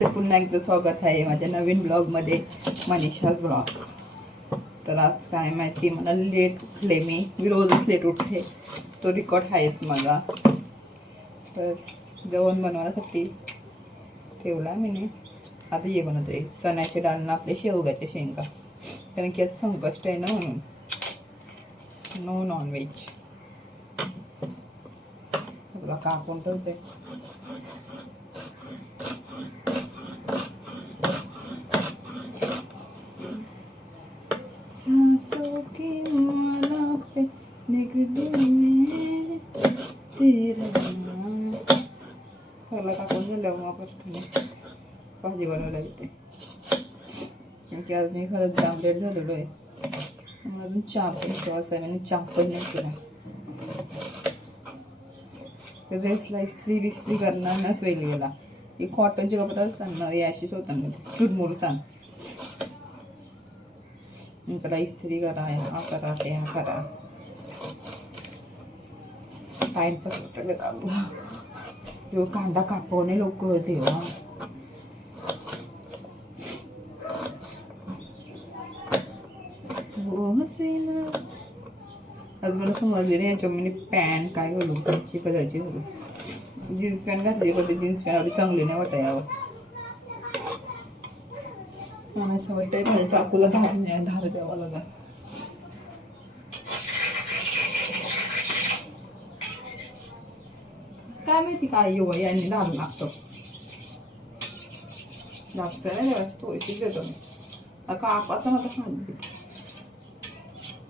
पुन्हा एकदा स्वागत आहे माझ्या नवीन ब्लॉगमध्ये, मनीषा ब्लॉग. तर आज काय माहिती, मला लेट उठले. मी रोजच लेट उठते. तो रेकॉर्ड आहेच माझा. तर जेवण बनवण्यासाठी ठेवला मी. आता ये बनवतोय चण्याची डाळ ना आपले शेवग्याच्या शेंगा, कारण की आज संकष्ट आहे ना, म्हणून नो नॉनव्हेज. तुला कापून ठेवते. सांसों की माला पे लिख देने तेरा नाम. सगळं कापून झालं. मग भाजी बनवायला येते. की आज मी खरंच जाम लेट झालेलो आहे. अजून चहा पण श्वास आहे, म्हणजे चहा पण नाही केला. तर ड्रेसला इस्त्री बिस्त्री करणारच वेळ गेला. ही कॉटनची कपडे असताना हे अशीच होताना चुरमुरताना. इकडे इस्त्री करा, हा करा, ते हा करा. टाइमपास कांदा कापवणे लवकर देवा. आज मला समजले नाही याच्या मी पॅन्ट काय घालू, कोणची कलरची घालू. जीन्स पॅन्ट घातली, पण ते जीन्स पॅन्ट एवढी चांगली नाही वाटत यावर. मला असं वाटतंय माझ्या चाकूला धार द्यावा लागा. काय माहिती काय येऊ यांनी धार लागतं. लागतं नाही देवा, थोडीशीच देतो मी. कापाचा माझा सांगते.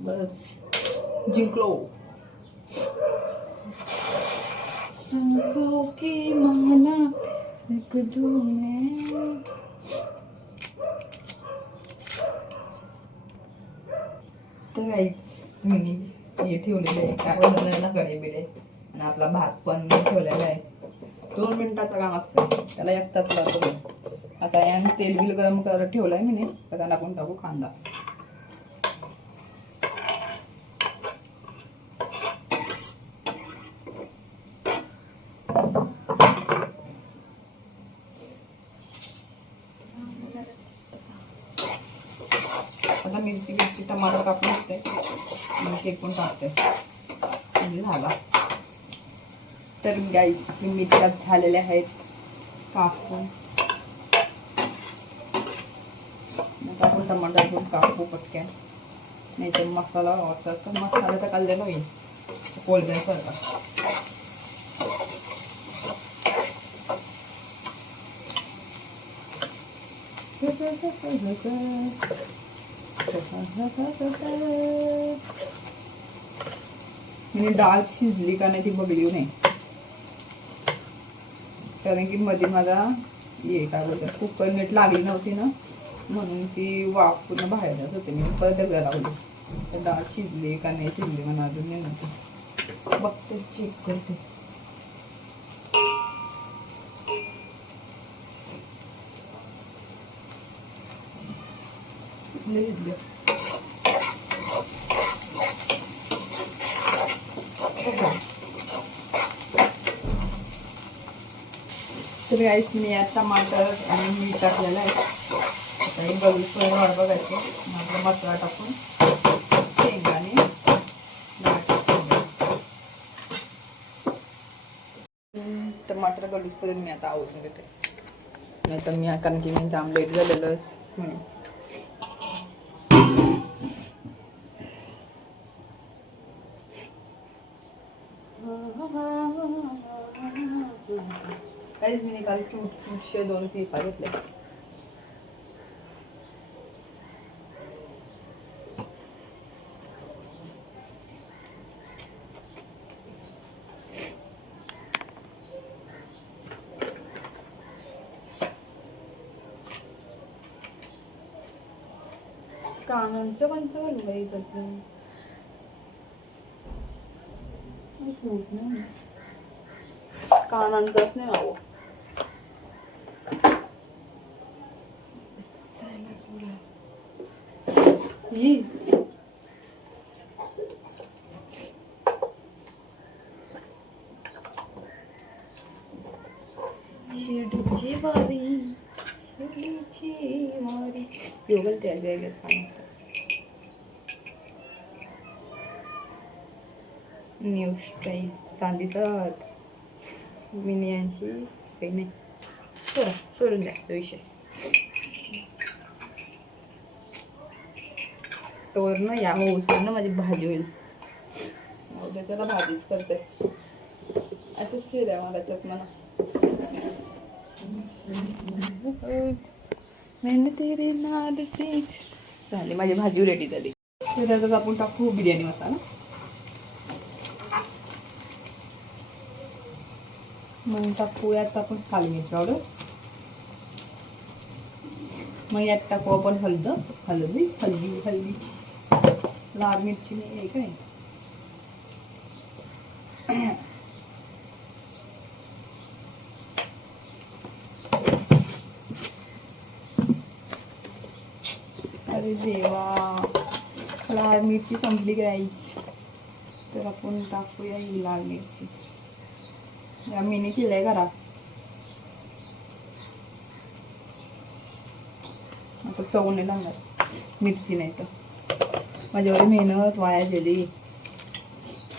बस जिंकलो. सांसों की माला लिख दूं मैं. तर काहीच मी हे ठेवलेलं आहे, काय बनवलेला कडे बिडे, आणि आपला भात पण ठेवलेला आहे. 2 मिनिटाचं काम असतं, त्याला एक तास लागतो. आता याने तेल बिल गरम करत ठेवलं आहे मी. तर आपण टाकू कांदा. आता मिरची टमाटर कापून असते, मग ते पण टाकते, म्हणजे झाला. तर गाईस मिरच्या झालेल्या आहेत कापून. आता आपण टमाटर घेऊन कापू पटक्यान, नाही तर मसाला वाटतात. तर मसाल्याचा कालदेला होईल कोलब्यासारखा. मी डाळ शिजली का नाही ती बघली नाही, कारण की मध्ये माझा ये काय बोलतात कुकर नीट लागली नव्हती ना, म्हणून ती वाफ पूर्ण बाहेर जात होते. मी परत एकदा लावली. तर डाळ शिजली का नाही शिजली म्हणून अजून नाही नव्हती. बघते, चेक करते. तर गाईस मी यात टमाटर आणि मीठ टाकलेलं आहे. आता हे बघून वाट बघायचं. आपला मसाला टाकून शेंगाने टमाटर गलूपर्यंत मी आता आवडून देते. नाही तर मी कारण की मी जाम लेट झालेलं म्हणून. काहीच मी काल क्यूटशे 2 पिपा घेतले. कानांचं पंच घालू बाई इकडचं. कानांचंच नाही मावं. शिर्डीची वारी योगल त्या वेगळे सांगतात न्यू स्टाईल चांदीचा मिनियांची काही नाही सोडून द्या तो विषय तोवर ना या होईल ना माझी भाजी होईल त्याला भाजीच करते असंच केलं मला त्यात मला मैंने तेरे नाद से झाली माझी भाजी रेडी झाली तर त्याच्यात आपण टाकू बिर्याणी मसाला मग टाकूयात आपण काली मिरची पावडर मग यात टाकू आपण हळदी लाल मिरची नाही आहे काय अरे देवा लाल मिरची संपली करायची तर आपण टाकूया ही लाल मिरची या मीने केलंय घरा आता चव नाही लागणार मिरची नाही तर माझ्यावर मेहनत वाया गेली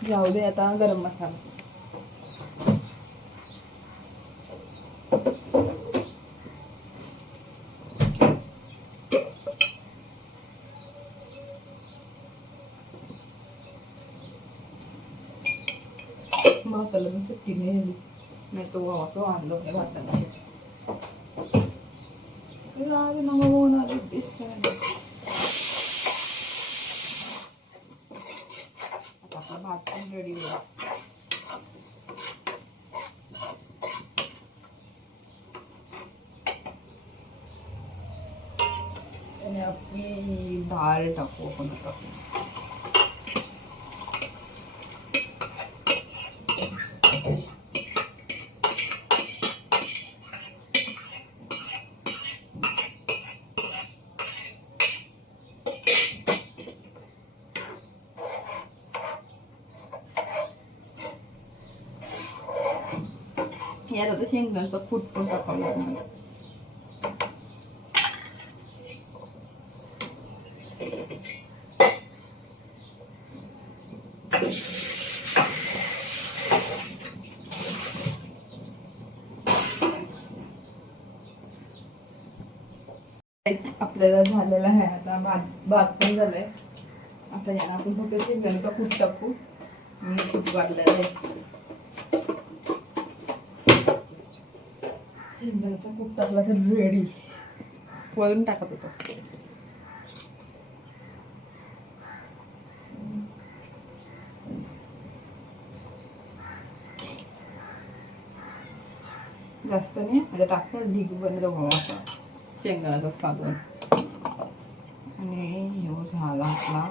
जाऊ दे आता गरम मसाला भाताला पण सुट्टी नाही तो वाटो आणलो नाही भाताला होणार आता आपला भात पण रेडी होईल आणि आपली डाळ टाकू आपण टाकू यात आता शेंगदाण्याचा कूट पण टाकावं लागणार आपल्याला झालेला आहे आता भात पण झालाय आता याला आपण फक्त शेंगदाण्याचा कूट टाकू मी कूट काढलेला आहे शेंगदाण्याचा कूट टाकला तर रेडी वळून टाकत होतो जास्त नाही आता टाकलं ढीग बंद व्हावा शेंगदाण्याचा साबण आणि हे झाला आपला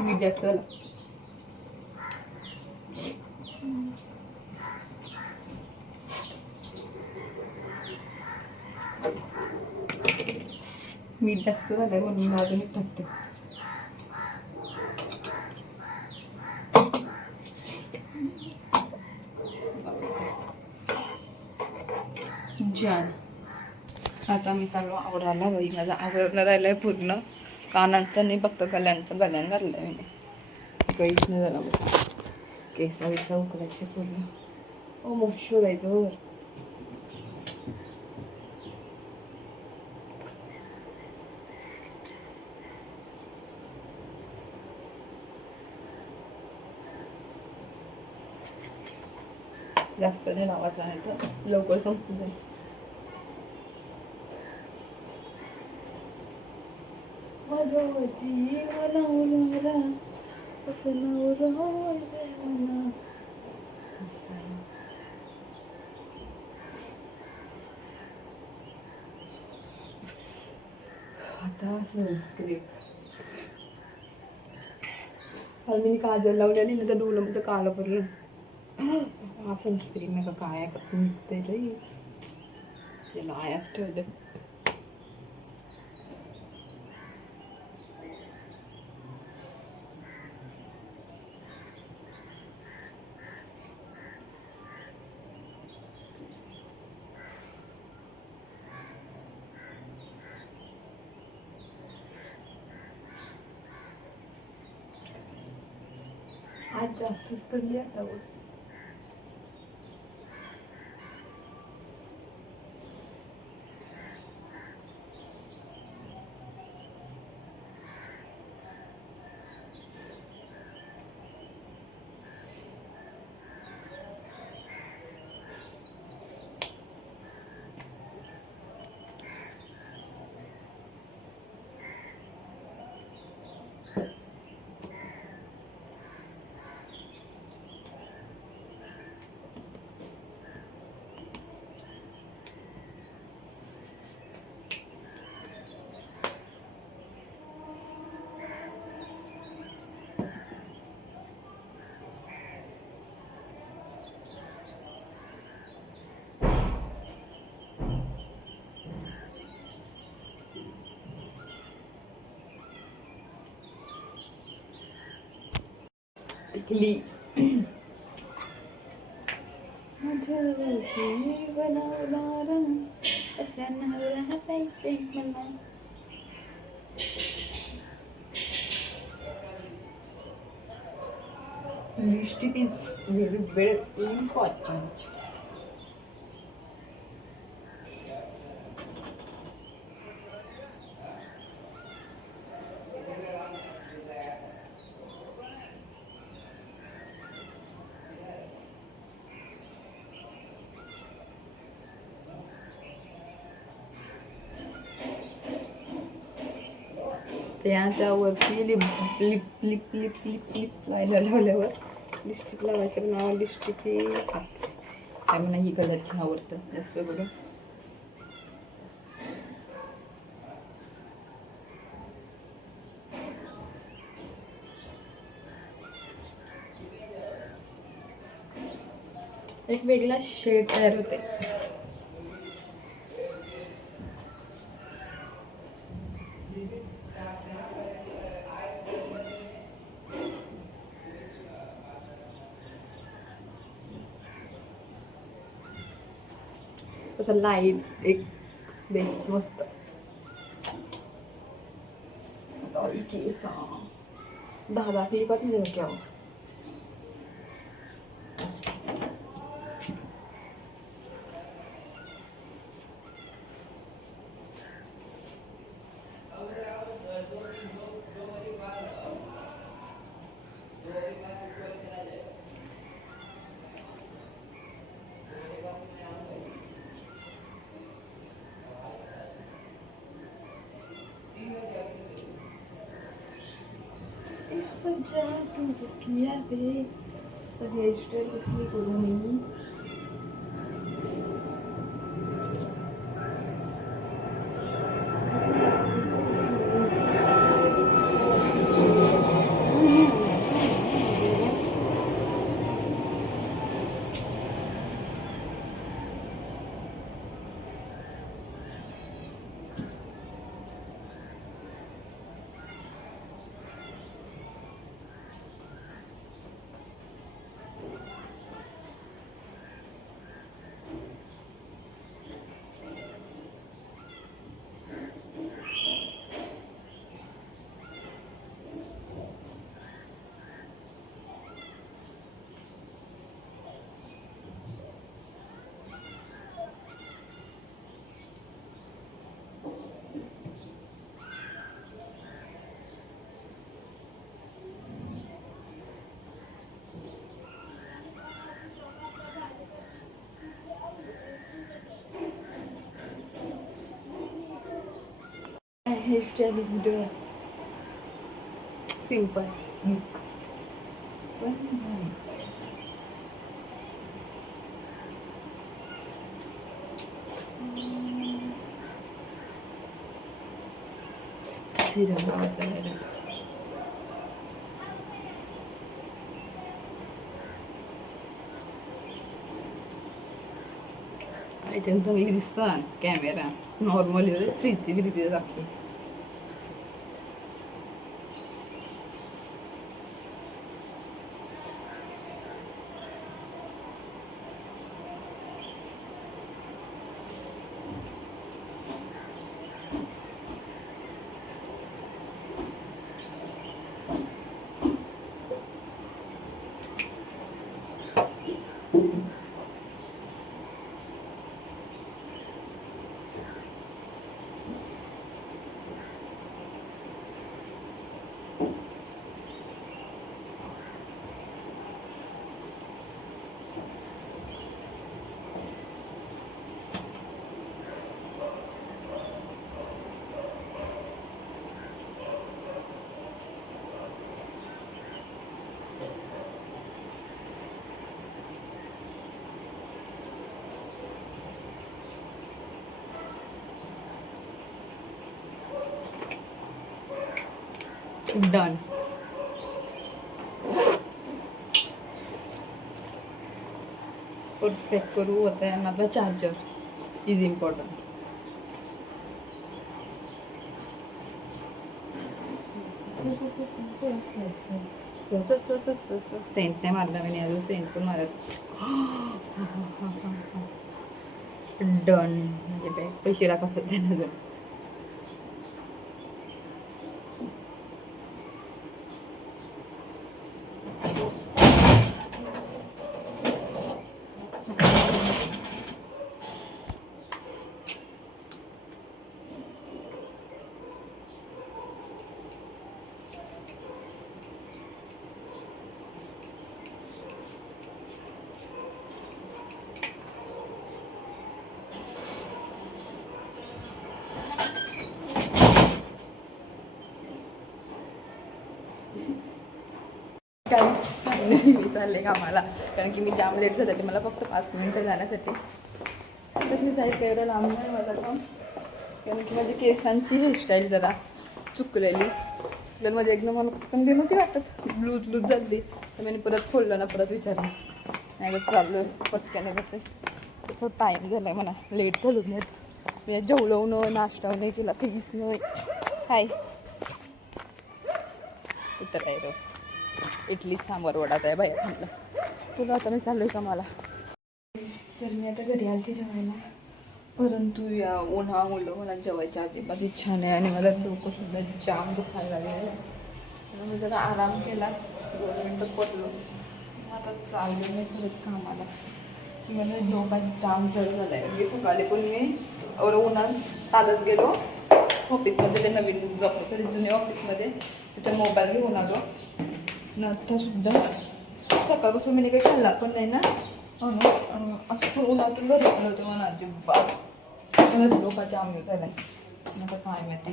मीठ जास्त मीठ जास्त झालंय म्हणून अजून टाकते छान आता मी चालू आवरायला बाई माझा आवरणं राहिलंय पूर्ण कानांचं नाही फक्त गल्यांचं गल्यान घातलंय मी काहीच नाही झालं बघ केसा विसा उकलायचे पूर्ण ओ मोठं जायचं वर जास्त नाही लावायचं आहे तर लवकर संपून जाईल आता सनस्क्रीन काल मी काजल लावलेली ना तर डोलं मध्ये काला पडलं हा सनस्क्रीन आहे का काय निघते रे त्याला आयाच ठेवलं आज जास्तच पडली आता वर. टिकली माझ्या जीवनाला असा नवरा पाहिजे मला. Lipstick is very important. त्याच्यावरती lip lip lip lip lip lip लायला लावल्यावर लिपस्टिक लावायचं. नाव लिपस्टिक काय म्हणा ही कलरची आवडतं जास्त करून. एक वेगळा शेड तयार होते. आता लाईट एक बेस मस्त. केस 10 क्लिपात नाही क्या जादू किया रे. तर हेअरस्टाईल कुठली करू मी. Hairstyle is the simple look. Item चांगली दिसतो ना कॅमेरा नॉर्मली प्रीती दाखली. डन. परफेक्ट करू होता है आपला चार्जर इज इम्पॉर्टंट. सेंट नाही मारला मी अजून सेंट पण मारत. डन. म्हणजे पैसे टाका सध्या अजून. काहीच फायनली मी चालले कामाला, कारण की मी जाम लेट झाले. मला फक्त 5 मिनिटं जाण्यासाठी. तर मी जाईल एवढं लांब नाही माझा काम, कारण की माझी केसांची हेअरस्टाईल जरा चुकलेली. तर माझी एकदम मला चांगली नव्हती वाटत, लूज झाली. तर मी परत खोललं ना, परत विचारलं. नाही बस चाललो आहे पटक्याने. कसं तसं टाईम झाला आहे मला, लेट झालो मी. मी जेवलो न, नाश्ता नाही केला, काहीच नाही. हाय इथं काय रो इडली सांबार वडात आहे बाहेर म्हटलं. तुला आता मी चाललो आहे कामाला. तर मी आता घरी आली जेवायला, परंतु या उन्हामुळं मला जेवायची अजिबात इच्छा नाही आणि मला डोकंसुद्धा जाम दुखायला लागले. मी जरा आराम केला, 2 मिनटं पडलो. आता चाललो मी खरंच कामाला. मला डोका जाम जड झाला आहे. म्हणजे सकाळी पण मी एवढं उन्हात चालत गेलो ऑफिसमध्ये, ते नवीन जॉब तरी जुन्या ऑफिसमध्ये. तिथं मोबाईल घेऊन आलो न. आत्तासुद्धा सकाळपासून मी काही खाल्ला पण नाही ना, म्हणून असं पण उन्हातून घरी आलं होतं. मला अजिबात मला डोका जाम होत आला. आता काय माहिती,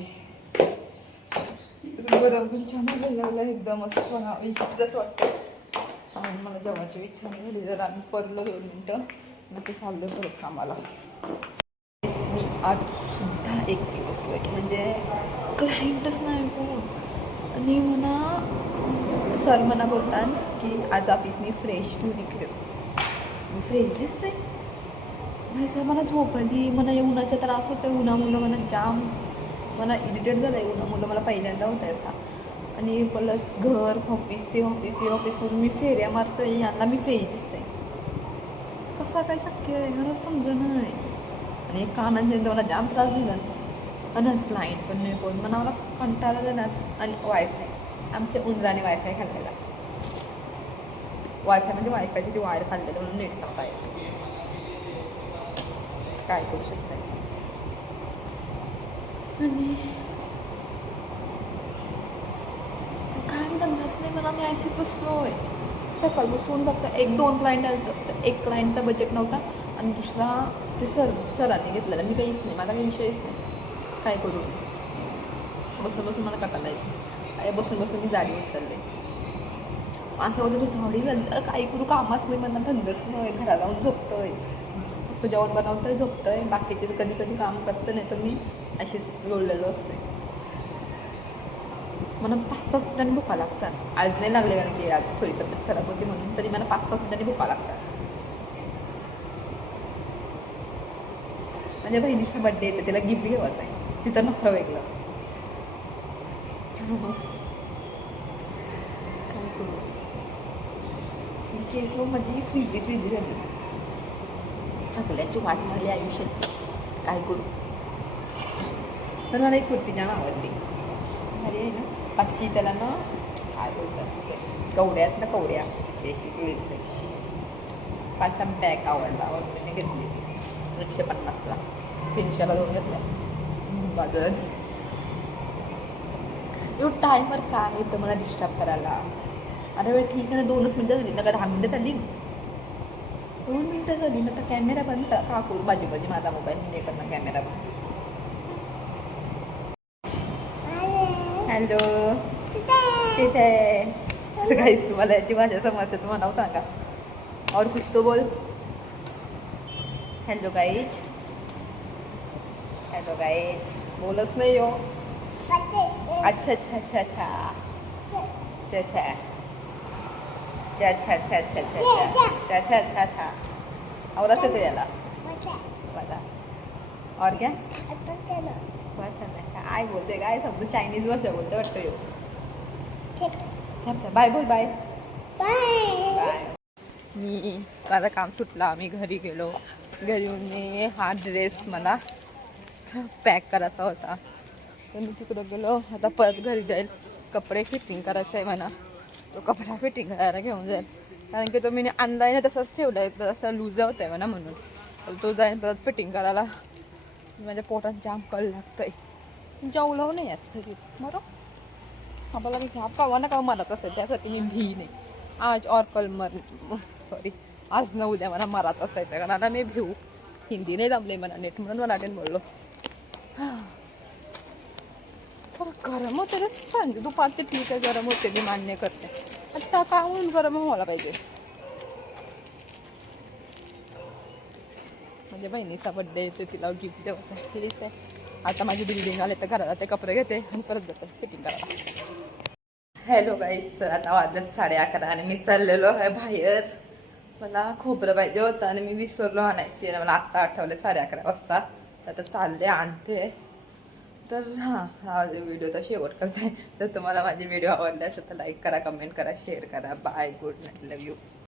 गरम पण छान लागला एकदम. असं मला इतकंच वाटतं. आणि मला जेवायची इच्छा नाही झाली. जरा आम्ही पडलो 2 मिनटं, मग ते चाललो परत कामाला. मी आजसुद्धा एकटी बसलो आहे, म्हणजे क्लायंटच नाही कोण. आणि म्हणा सर मला बोलतात की आज आप इतनी फ्रेश क्यों दिख रहे हो. मी फ्रेश दिसते नाही सर. मला झोप आली, मला या उन्हाचा त्रास होतो आहे. उन्हामुळं मला जाम मला इरिटेट झालं आहे. उन्हामुळं मला पहिल्यांदा होतं आहे असा. आणि प्लस घर ऑफिस ते ऑफिस हे ऑफिस करून मी फेऱ्या मारतो आहे. यांना मी फ्रेश दिसते. कसा काय शक्य आहे मला समजत नाही. आणि कानांच्या मला जाम त्रास दिला. आणि क्लायंट पण नाही कोण. मला कंटाळा आला नाच. आणि वायफाय आमच्या उंदराने वायफाय खाल्लेला. वायफाय म्हणजे वायफायची ती वायर खाल्लेलं म्हणून नेट टाकता येतं. काय करू शकता. आणि काय धंदाच नाही मला. मी अशीच बसलो आहे सकाळ बसून. फक्त 1-2 क्लायंट आलं तर एक क्लायंटचा बजेट नव्हता आणि दुसरा ते सरांनी घेतलेला. मी काहीच नाही, माझा काही विषयच नाही. काय करू, बसून बसून मला कटायला येते. बसून बसून मी जाडी होत चालले. असं होतं तू झाडी घाली. अरे काय करू, कामच नाही मला, धंदाच नाही. घरात जाऊन झोपतोय, फक्त जेवण बनवतोय, झोपतोय. बाकीचे कधी कधी काम करतं, नाही तर मी अशीच लोळलेलो असते. मला 5-5 मिनिटांनी भुका लागतात. आज नाही लागले कारण की आज थोडी तब्येत खराब होती म्हणून, तरी मला 5-5 मिनिटांनी भुका लागतात. माझ्या बहिणीचा बड्डे येतं, तिला गिफ्ट घ्यावायचं आहे. तिथं नखरं वेगळं. काय करू, केस माझी फ्रीजी झाली. सगळ्यांची वाट झाली आयुष्याची. काय करू. तर मला एक कुर्ती जाम आवडली. अरे आहे ना पाचशी, त्याला ना काय बोलतात ते कवड्यात ना, कवड्या ते शिकलेच आहे. 5 बॅग आवडला म्हणून मी घेतली. 150ला 300ला 2 घेतल्या. बाजाराची एवढं टायमर काय होतं मला डिस्टर्ब करायला. अरे वेळ ठीक आहे ना, 2च मिनटं झाली ना, का 10 मिनटं झाली. 2 मिनटं झाली ना, तर कॅमेरा बंद करा. का करू बाजी माझा मोबाईल नाही करणार कॅमेरा बंद. हॅलो तिथे आहे काहीच. तुम्हाला याची भाषा समजते तुम्हाला नाव सांगा. और कुछ तो बोल. हॅलो गाईज, हॅलो गाईज बोलच नाही हो. अच्छा अच्छा अच्छा अच्छा. छा छा छा छा छा छा छा छा छा छा और ऐसे तो याला बता और क्या काय बोलते काय समजू चायनीज भाषा बोलते वाटतं येऊ बाय बोल बाय बाय मी माझं काम सुटलं आम्ही घरी गेलो घरी येऊन मी हा ड्रेस मला पॅक करायचा होता तर मी तिकडं गेलो आता परत घरी जाईल कपडे फिटिंग करायचं आहे मला तो कपडा फिटिंग करायला घेऊन जाईल कारण की तो मी आणलाय तसंच ठेवला आहे तसं लूज होत आहे म्हणा म्हणून तर तो जाईल परत फिटिंग करायला माझ्या पोटात जाम कळ लागतंय जेवलं नाही असतं की बरं आपल्याला घ्या कवा ना का मरत असेल त्यासाठी मी भी नाही आज और कल सॉरी आज न उद्या मला मरात असायचं कारण आता मी भिऊ हिंदी नाही जमले मला नेट म्हणून मराठीत बोललो तर गरम होते रे सांगते दुपारचे ठीक आहे गरम होते मी मान्य करते आता काहून गरम व्हायला पाहिजे म्हणजे बहिणीचा बड्डे येते तिला गिफ्ट द्यायचं ठीक आहे आता माझी बिल्डिंग आले तर घराला ते कपडे घेते आणि परत जाते फिटिंग करायला हॅलो गाईस तर आता वाजत 11:30 आणि मी चाललेलो आहे बाहेर मला खोबरं पाहिजे होतं आणि मी विसरलो आणायची आणि मला आत्ता आठवले 11:30 वाजता तर आता चालले आणते तर हां हा व्हिडिओचा शेवट करते तर तुम्हाला माझे व्हिडिओ आवडले असेल तर लाईक करा कमेंट करा शेअर करा bye good night love you